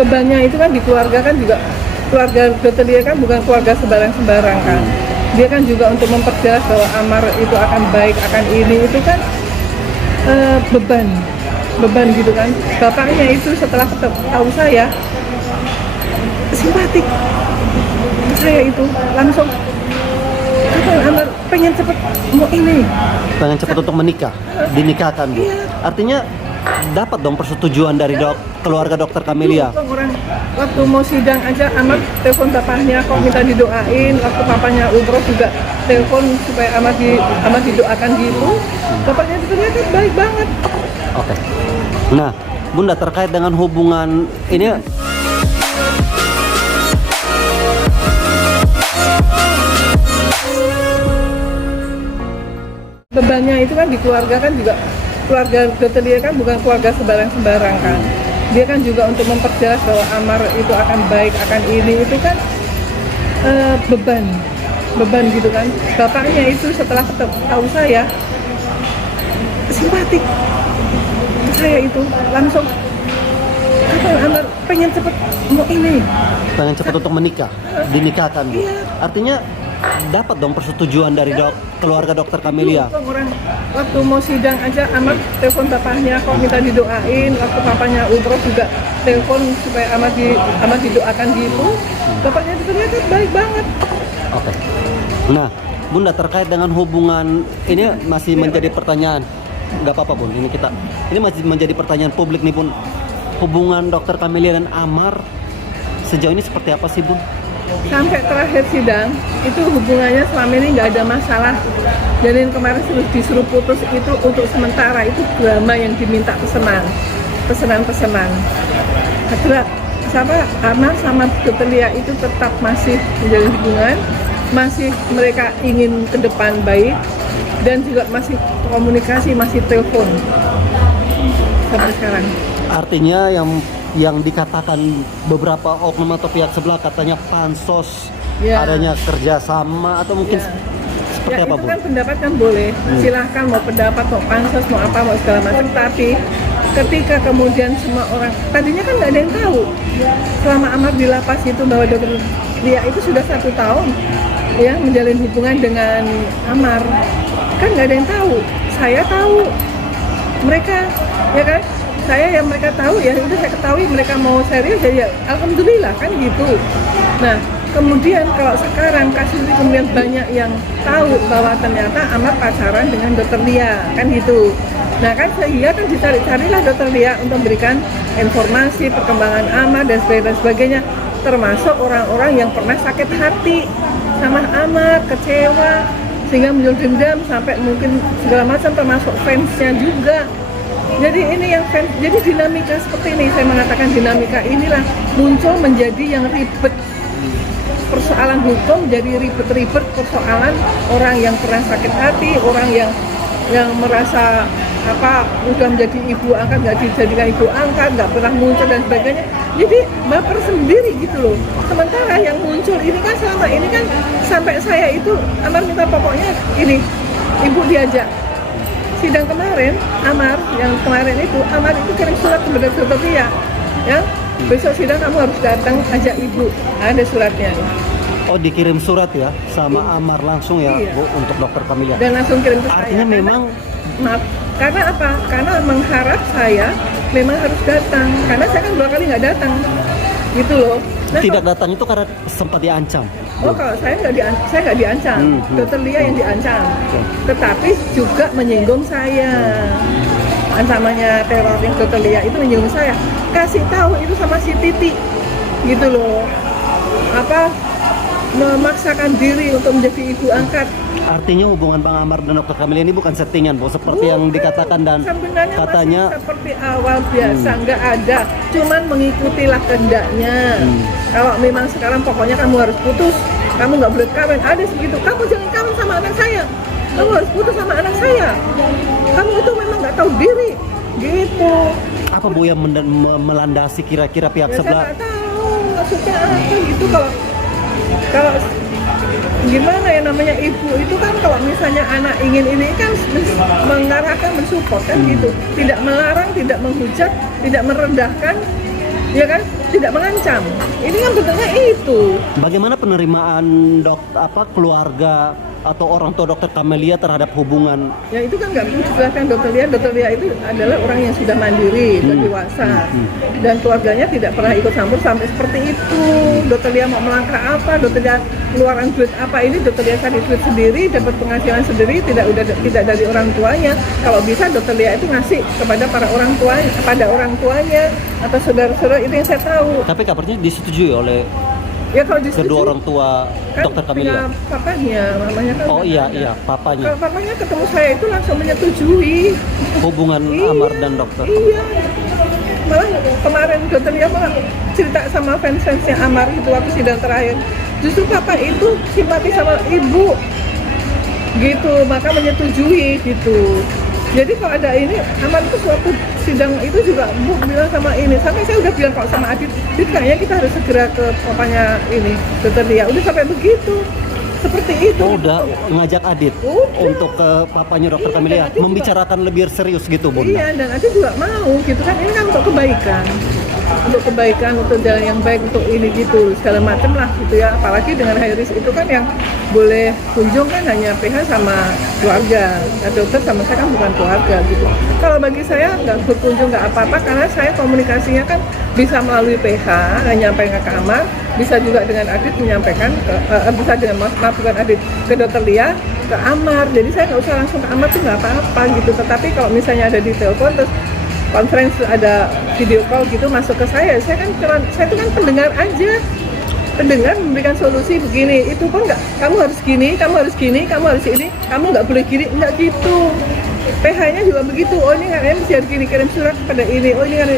Bebannya itu kan di keluarga kan juga, keluarga dokter dia kan bukan keluarga sembarang-sembarang kan. Dia kan juga untuk memperjelas bahwa Amar itu akan baik, akan ini, itu kan beban gitu kan. Bapaknya itu setelah tahu saya simpatik saya, itu langsung Amar pengen cepet mau ini, pengen cepat untuk menikah, dinikahkan Bu. Iya. Artinya dapat dong persetujuan dari keluarga dokter Camelia. Orang waktu mau sidang aja Amar telepon bapaknya kok minta didoain, waktu papanya umroh juga telepon supaya Amar didoakan gitu. Bapaknya itu ternyata baik banget. Oke. Nah, Bunda, terkait dengan hubungan ini, Bebannya itu kan di keluarga kan juga, keluarga dokter dia kan bukan keluarga sembarang-sembarang kan. Dia kan juga untuk memperjelas bahwa Amar itu akan baik, akan ini, itu kan beban gitu kan. Bapaknya itu setelah tahu saya simpatik saya, itu langsung Amar pengen cepet mau ini, pengen cepat untuk menikah, dinikahkan Bu. Iya. Artinya dapat dong persetujuan dari keluarga dokter Camelia. Orang waktu mau sidang aja Amar telepon bapaknya kok minta didoain, waktu papanya umroh juga telepon supaya Amar didoakan gitu. Bapaknya itu ternyata baik banget. Oke. Nah, Bunda, terkait dengan hubungan ini masih menjadi pertanyaan. Nggak apa-apa Bun, ini masih menjadi pertanyaan publik nih Bun. Hubungan dokter Camelia dan Amar sejauh ini seperti apa sih Bun? Sampai terakhir sidang itu hubungannya selama ini nggak ada masalah. Jadi kemarin disuruh putus itu untuk sementara, itu drama yang diminta pesanan. Amar sama dokter Lia itu tetap masih menjalin hubungan, masih mereka ingin ke depan baik, dan juga masih komunikasi, masih telepon sampai sekarang. Artinya yang dikatakan beberapa oknum atau pihak sebelah katanya pansos, Ya. adanya kerjasama atau mungkin Ya. seperti Ya, apa itu Bu? kan pendapat kan boleh, silahkan mau pendapat, mau pansos, mau apa, mau segala macam. Tapi ketika kemudian semua orang, tadinya kan nggak ada yang tahu selama Amar di lapas itu bahwa dokter Lia itu sudah 1 tahun ya menjalin hubungan dengan Amar, kan nggak ada yang tahu. Saya tahu, mereka ya kan, saya yang mereka tahu ya udah saya ketahui mereka mau serius ya alhamdulillah kan gitu. Nah kemudian kalau sekarang kasus ini kemudian banyak yang tahu bahwa ternyata Amar pacaran dengan dokter Lia kan gitu. Nah kan sehingga kan dicari-carilah dokter Lia untuk memberikan informasi perkembangan Amar dan sebagainya, termasuk orang-orang yang pernah sakit hati sama Amar, kecewa sehingga muncul dendam sampai mungkin segala macam, termasuk fansnya juga. Jadi ini yang fans, jadi dinamika seperti ini, saya mengatakan dinamika inilah muncul menjadi yang ribet. Persoalan hukum jadi ribet-ribet, persoalan orang yang pernah sakit hati, orang yang merasa udah menjadi ibu angkat nggak dijadikan ibu angkat, nggak pernah muncul dan sebagainya. Jadi baper sendiri gitu loh. Sementara yang muncul ini kan selama ini kan sampai saya itu Amar minta pokoknya ini, ibu diajak sidang kemarin, Amar yang kemarin itu Amar itu kirim surat kepada dokter Lia ya, besok sidang kamu harus datang ajak ibu, ada suratnya. Oh, dikirim surat ya sama Amar langsung ya Iya. Bu untuk dokter Camelia. Dan langsung kirim ke saya. Artinya memang Maaf, karena apa? Karena mengharap saya memang harus datang, karena saya kan 2 kali nggak datang gitu loh. Nah, tidak datang itu karena sempat diancam. kalau saya nggak diancam, dokter Lia yang diancam, tetapi juga menyinggung saya. Ancamannya teror yang dokter Lia itu menyinggung saya. Kasih tahu itu sama si Titi, gitu loh. Memaksakan diri untuk menjadi ibu angkat. Artinya hubungan Bang Amar dan dokter Camelia ini bukan settingan Bu, seperti yang dikatakan dan Sebenarnya katanya masih seperti awal biasa, nggak ada, cuman mengikutilah kehendaknya. Kalau memang sekarang pokoknya kamu harus putus, kamu nggak boleh kawin, ada segitu, kamu jangan kawin sama anak saya, kamu harus putus sama anak saya, kamu itu memang nggak tahu diri, gitu. apa Bu yang melandasi kira-kira pihak Ya, sebelah? saya nggak tahu maksudnya apa gitu. Kalau gimana ya, namanya ibu itu kan kalau misalnya anak ingin ini kan mengarahkan, mensupport kan gitu, tidak melarang, tidak menghujat, tidak merendahkan, ya kan, tidak mengancam. Ini kan bentuknya itu. Bagaimana penerimaan keluarga atau orang tua dokter Camelia terhadap hubungan? Ya itu kan nggak perlu dijelaskan dokter Lia. Dokter Lia itu adalah orang yang sudah mandiri, sudah dewasa, dan keluarganya tidak pernah ikut campur sampai seperti itu. Dokter Lia mau melangkah apa, dokter Lia keluaran duit apa, ini dokter Lia cari duit sendiri, dapat penghasilan sendiri, tidak dari orang tuanya. Kalau bisa dokter Lia itu ngasih kepada orang tuanya atau saudara-saudara, itu yang saya tahu. Tapi kabarnya disetujui oleh Ya kalau disetujui, kedua orang tua kan dokter Camelia. Papanya, mamanya kan. Oh iya, papanya. Kalau papanya ketemu saya itu langsung menyetujui Hubungan Amar dan dokter. Iya. Malah kemarin dokter Lia malah cerita sama fans-fansnya Amar itu waktu sidang terakhir. Justru papa itu simpati sama ibu. Gitu, maka menyetujui gitu. Jadi kalau ada ini, Amar itu suatu sidang itu juga Bu bilang sama ini, sampai saya udah bilang kalau sama Adit, kayaknya kita harus segera ke papanya ini, dokter Lia. Udah sampai begitu, seperti itu. Oh, udah ngajak Adit untuk ke papanya dokter Camelia, membicarakan lebih serius gitu, Bunda. Iya, dan Adit juga mau gitu kan, ini kan untuk kebaikan, untuk jalan yang baik, untuk ini gitu, segala macam lah gitu ya. Apalagi dengan high risk itu kan yang boleh kunjung kan hanya PH sama keluarga, nah, dokter sama saya kan bukan keluarga gitu. Kalau bagi saya nggak berkunjung nggak apa-apa, karena saya komunikasinya kan bisa melalui PH, menyampaikan ke Amar, bisa juga dengan Adit menyampaikan, bisa dengan bukan Adit, ke dokter Lia, ke Amar. Jadi saya nggak usah langsung ke Amar tuh nggak apa-apa gitu. Tetapi kalau misalnya ada di telepon terus conference, ada video call gitu masuk ke saya itu kan pendengar aja, pendengar memberikan solusi begini, itu pun nggak, kamu harus gini, kamu harus gini, kamu harus ini, kamu nggak boleh gini, nggak gitu. PH-nya juga begitu, oh ini katanya mesti harus gini, kirim surat kepada ini, oh ini kan.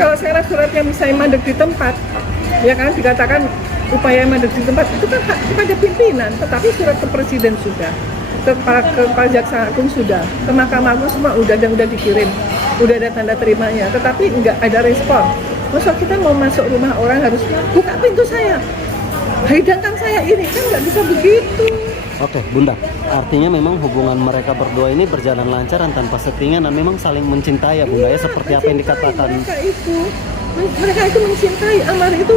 Kalau sekarang suratnya misalnya mandek di tempat, ya kan dikatakan upaya mandek di tempat, itu kan hak kepada pimpinan, tetapi surat ke presiden sudah, ke Jaksa Agung sudah, ke Mahkamah Agung semua udah dikirim, udah ada tanda terimanya, tetapi nggak ada respon. Masa kita mau masuk rumah orang harus buka pintu saya, hidangkan saya ini, kan nggak bisa begitu. Oke, Bunda, artinya memang hubungan mereka berdua ini berjalan lancar dan tanpa settingan dan memang saling mencintai ya, Bunda, ya, seperti apa yang dikatakan. Mereka itu mencintai. Amar itu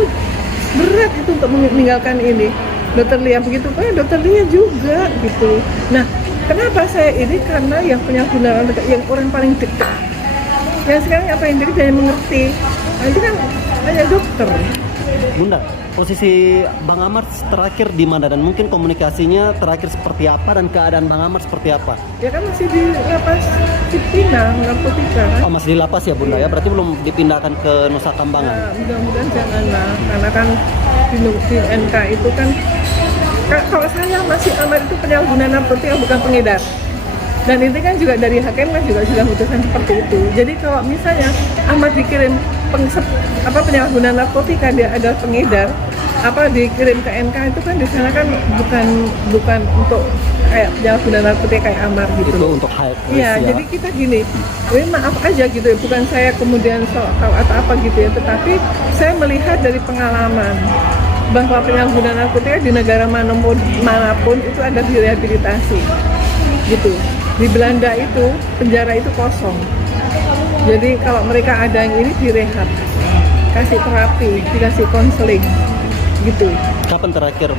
berat itu untuk meninggalkan ini. Dokter Lia begitu, dokter Lia juga gitu. Nah, kenapa saya ini? Karena yang penyalahgunaan, yang orang paling dekat, yang sekarang yang paling dekat yang mengerti. Nah, itu kan hanya dokter. Bunda, posisi Bang Amar terakhir di mana dan mungkin komunikasinya terakhir seperti apa dan keadaan Bang Amar seperti apa? Ya kan masih di lapas Cipinang, narkotika kan. Oh, masih di lapas ya, Bunda, ya? Berarti belum dipindahkan ke Nusa Kambangan? Nah, mudah-mudahan janganlah, karena kan di NK itu kan, kalau saya masih Amar itu penyalahguna narkotika, bukan pengedar. Dan itu kan juga dari hakim kan juga sudah memutuskan seperti itu. Jadi kalau misalnya Amar dikirim penyalahguna narkotika, dia adalah pengedar, dikirim ke NK itu kan di sana kan bukan untuk kayak penyalahguna narkotika kayak Amar gitu. Itu untuk high risk. Iya, ya. Jadi kita gini, maaf aja gitu ya, bukan saya kemudian tahu atau apa gitu ya, tetapi saya melihat dari pengalaman bahwa penyalahgunaan narkotika di negara manapun itu ada direhabilitasi gitu. Di Belanda itu penjara itu kosong, jadi kalau mereka ada yang ini direhab, kasih terapi, dikasih konseling gitu. Kapan terakhir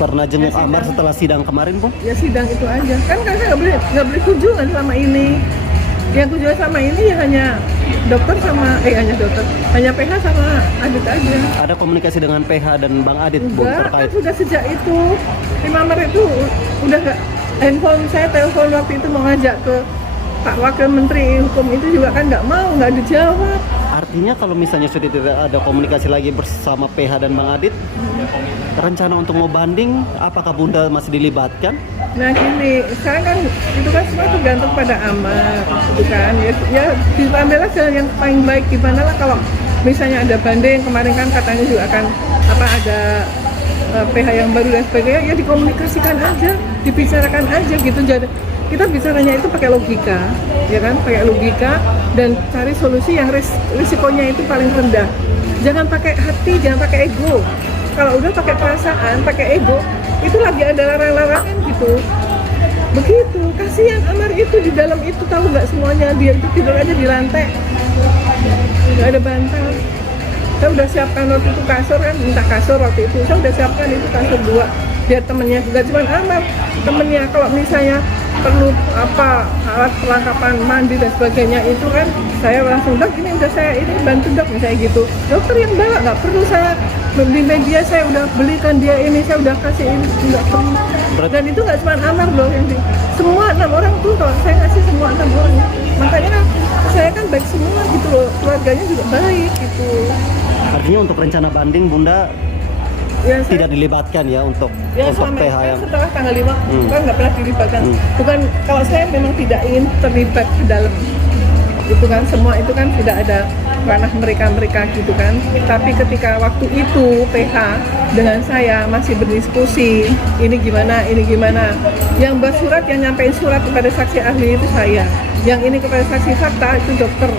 pernah jenguk ya, Amar setelah sidang kemarin, Bu? Ya sidang itu aja kan, karena nggak boleh kunjungan selama ini. Yang kunjungan sama ini ya hanya dokter sama hanya PH sama Adit aja. Ada komunikasi dengan PH dan Bang Adit, Bu, terkait? Kan sudah sejak itu 5 Maret itu udah nggak, handphone saya telepon waktu itu mau ngajak ke Pak Wakil Menteri Hukum itu juga kan nggak dijawab. Artinya kalau misalnya sudah tidak ada komunikasi lagi bersama PH dan Bang Adit, rencana untuk mau banding, apakah Bunda masih dilibatkan? Nah gini, sekarang kan itu kan semua tergantung pada Amar, gitu kan. Ya diambillah jalan yang paling baik. Gimana lah kalau misalnya ada banding, kemarin kan katanya juga akan ada PH yang baru dan sebagainya, ya dikomunikasikan aja, dibicarakan aja gitu. Jadi kita bicaranya itu pakai logika, ya kan, pakai logika dan cari solusi yang risikonya itu paling rendah. Jangan pakai hati, jangan pakai ego. Kalau udah pakai perasaan, pakai ego, itu lagi ada larang-larangan gitu. Begitu, kasihan Amar itu di dalam itu, tahu nggak semuanya, dia itu tidur aja di lantai, nggak ada bantal. Saya udah siapkan waktu itu kasur kan, minta kasur waktu itu. Saya udah siapkan itu kasur 2 biar temennya juga cuma Amar. Temennya kalau misalnya perlu apa alat perlengkapan mandi dan sebagainya itu kan saya langsung dok ini udah saya ini bantu dok misalnya gitu. Dokter yang bawa nggak perlu, saya di media saya udah belikan dia ini, saya udah kasih ini, nggak perlu. Dan itu nggak cuma Amar loh yang semua 6 orang tuh kalau saya kasih semua 6 orang. Makanya kan saya kan baik semua gitu loh, keluarganya juga baik gitu. Artinya untuk rencana banding Bunda Ya, tidak dilibatkan ya untuk selama PH kan yang setelah tanggal 5 kan nggak pernah dilibatkan. Bukan, kalau saya memang tidak ingin terlibat ke dalam itu kan, semua itu kan tidak ada ranah mereka gitu kan. Tapi ketika waktu itu PH dengan saya masih berdiskusi ini gimana yang buat surat, yang nyampein surat kepada saksi ahli itu saya, yang ini kepada saksi fakta itu dokter.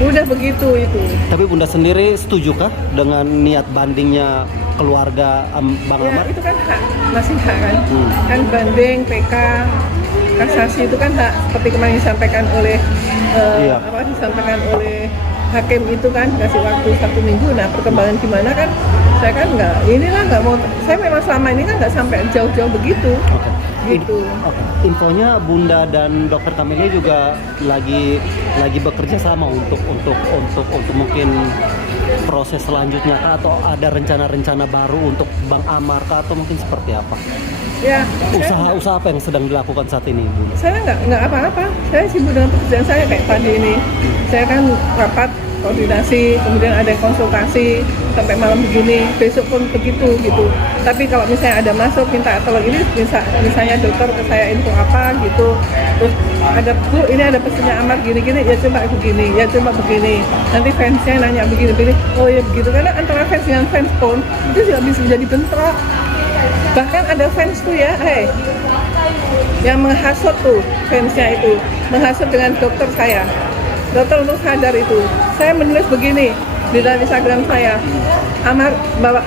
Udah begitu itu. Tapi Bunda sendiri setujukah dengan niat bandingnya keluarga Bang Ya Amar? itu kan hak, masih hak kan. Kan banding, PK, kasasi itu kan hak seperti kemarin disampaikan oleh Iya. disampaikan oleh hakim itu kan kasih waktu 1 minggu. Nah perkembangan gimana kan? Saya kan nggak mau. Saya memang selama ini kan nggak sampai jauh-jauh begitu. Oke. Gitu. Oke. Infonya Bunda dan Dokter Camelia juga lagi bekerja sama untuk mungkin proses selanjutnya kah? Atau ada rencana-rencana baru untuk Bang Amar kah? Atau mungkin seperti apa? Ya. Usaha apa yang sedang dilakukan saat ini, Bunda? Saya nggak apa-apa. Saya sibuk dengan pekerjaan saya kayak tadi ini. Saya kan rapat koordinasi, kemudian ada konsultasi sampai malam begini, besok pun begitu gitu. Tapi kalau misalnya ada masuk minta tolong ini, misalnya dokter ke saya info apa gitu, terus ada Bu ini ada pesannya Amar gini-gini, ya coba begini, ya coba begini. Nanti fansnya nanya begini-begini, oh ya begitu. Karena antara fans dengan fans pun itu juga bisa menjadi bentrok. Bahkan ada fans tuh ya, yang menghasut tuh fansnya itu, menghasut dengan dokter saya. Dokter untuk sadar itu, saya menulis begini di dalam Instagram saya, Amar bawa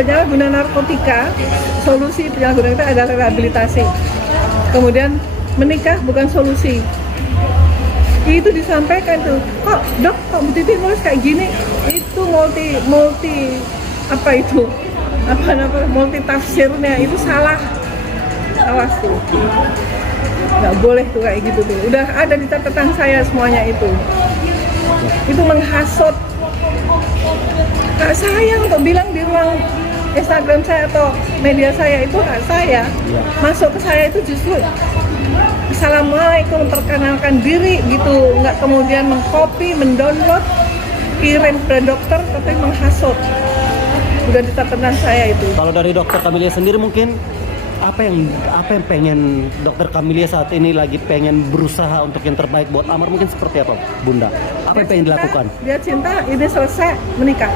penyalahguna narkotika, solusi penyalahgunaan kita adalah rehabilitasi. Kemudian menikah bukan solusi. Itu disampaikan tuh, kok Bu Titi nulis kayak gini? Itu multi multi tafsirnya itu salah. Awas tuh. Nggak boleh tuh kayak gitu tuh. Udah ada di catatan saya semuanya itu. Itu menghasut. Hak saya untuk bilang di ruang Instagram saya atau media saya itu hak saya. Masuk ke saya itu justru Assalamualaikum, perkenalkan diri gitu. Nggak kemudian mengcopy, mendownload, kirim ke dokter tapi menghasut. Udah di catatan saya itu. Kalau dari Dokter Camelia sendiri mungkin apa yang pengen Dokter Camelia saat ini lagi pengen berusaha untuk yang terbaik buat Amar, mungkin seperti apa Bunda? Apa yang pengen dilakukan? Dia cinta, ini selesai, menikah.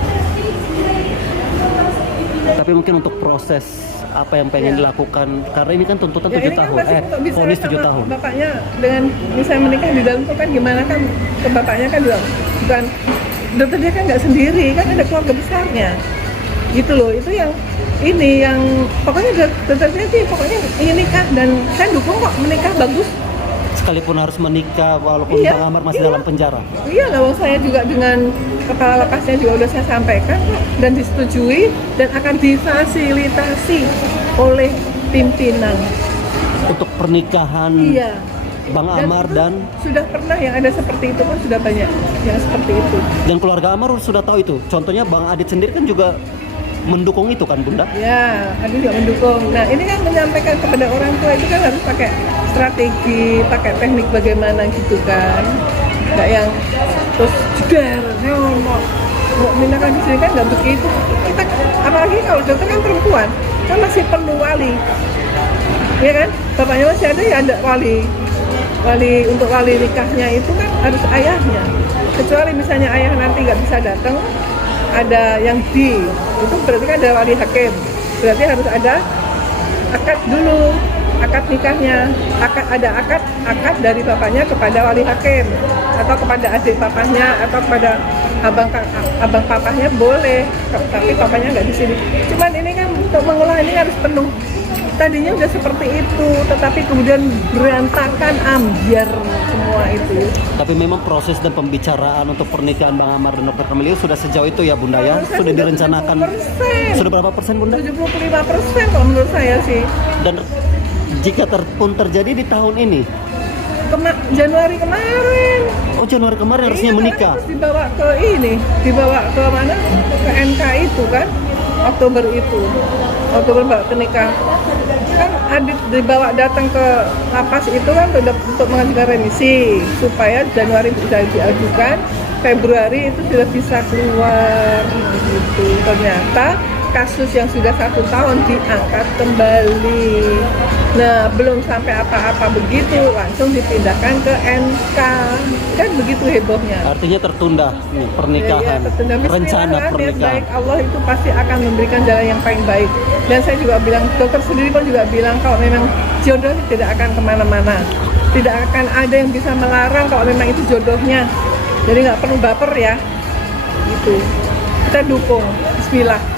Tapi mungkin untuk proses apa yang pengen dilakukan, karena ini kan tuntutan 7 tahun, vonis 7 tahun. Bapaknya dengan misalnya menikah di dalam itu kan gimana kan, ke bapaknya kan juga bukan, dokter dia kan nggak sendiri, kan ada keluarga besarnya. Gitu loh, itu yang ini yang pokoknya dokternya sih pokoknya ingin nikah dan saya dukung kok menikah bagus. Sekalipun harus menikah walaupun Bang Amar masih dalam penjara. Iya, kalau saya juga dengan kepala lapasnya juga udah saya sampaikan kok, dan disetujui dan akan difasilitasi oleh pimpinan. Untuk pernikahan Bang Amar dan sudah pernah yang ada seperti itu pun sudah banyak yang seperti itu. Dan keluarga Amar sudah tahu itu. Contohnya Bang Adit sendiri kan juga mendukung itu kan Bunda? Ya, Adit juga mendukung. Nah ini kan menyampaikan kepada orang tua itu kan harus pakai strategi, pakai teknik bagaimana gitu kan. Nggak yang terus jedar, mau mindakan di sini kan nggak begitu. Kita apalagi kalau dokter kan perempuan, kan masih perlu wali, ya kan? Bapaknya masih ada ya ada wali untuk wali nikahnya itu kan harus ayahnya. Kecuali misalnya ayah nanti nggak bisa datang, ada yang itu berarti kan ada wali hakim, berarti harus ada akad dulu, akad nikahnya, ada akad dari bapaknya kepada wali hakim atau kepada adik papahnya atau kepada abang papahnya boleh, tapi papanya nggak di sini. Cuman ini kan untuk mengolah ini harus penuh. Tadinya udah seperti itu, tetapi kemudian berantakan, ambiar semua semua itu. Tapi memang proses dan pembicaraan untuk pernikahan Bang Amar dan Dr. Kamelia sudah sejauh itu ya Bunda ya? Menurut saya Sudah direncanakan? 70%. Sudah berapa persen Bunda? 75% kalau menurut saya sih. Dan jika pun terjadi di tahun ini, Januari kemarin. oh Januari kemarin harusnya Iya, menikah. harus dibawa ke mana? Ke NK itu kan, Oktober bawa ke nikah. Kan Adit dibawa datang ke lapas itu kan untuk mengajukan remisi supaya Januari sudah diajukan, Februari itu sudah bisa keluar gitu. Ternyata kasus yang sudah 1 tahun diangkat kembali. Nah, belum sampai apa-apa begitu, langsung dipindahkan ke NK. Kan begitu hebohnya. Artinya tertunda nih, pernikahan, Iya, tertunda. rencana Bismillah, niat pernikahan. baik Allah itu pasti akan memberikan jalan yang paling baik. Dan saya juga bilang, dokter sendiri pun juga bilang kalau memang jodoh tidak akan kemana-mana, tidak akan ada yang bisa melarang kalau memang itu jodohnya. Jadi nggak perlu baper ya, gitu. Kita dukung. Bismillah.